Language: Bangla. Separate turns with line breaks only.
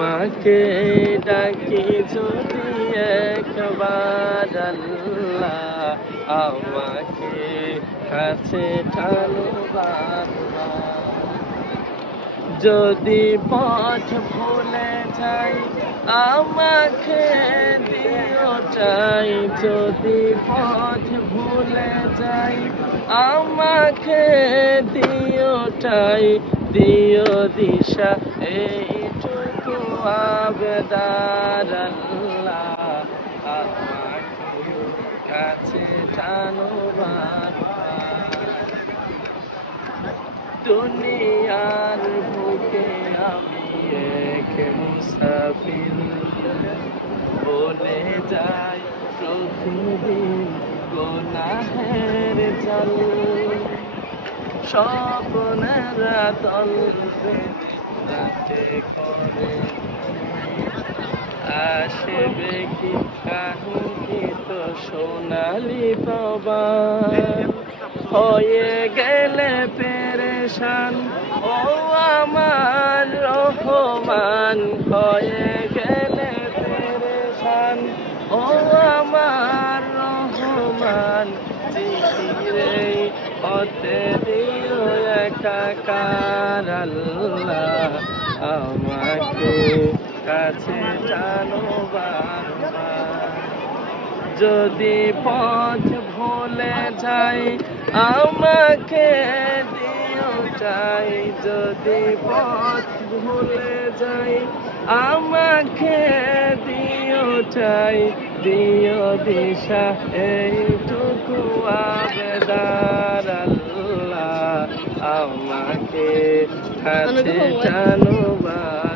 তোমাকে ডাকি যদি একবার আল্লাহ আমাকে কাছে বারবার। যদি পথ ভুলে যাই, আমাকে দিও চাই। যদি পথ ভুলে যাই, আমাকে দিও চাই। দিও দিশা এইটুকু আবেদার কাছে টানো দুনিয়ার বুকে আমি এক মুসাফির। বলে যাই প্রতিদিন গোনাহের জল স্বপ্নের দল রাতে করে আসবে কি কাহিত সোনালি পাবার হয়ে গেলে পেরেশান, ও আমার রহমান। হয়ে গেলে পেরেশান, ও আমার রহমান। চিঠিরে হতে দিও একাকার আল্লাহ আমাকে কাছে বারবার যদি পথ ভুলে যাই আমাকে দিও চাই। যদি পথ ভুলে যাই আমাকে দিও চাই। দিও দিশা এইটুকু আবেদার আল্লাহ আমাকে কাছে টানো বা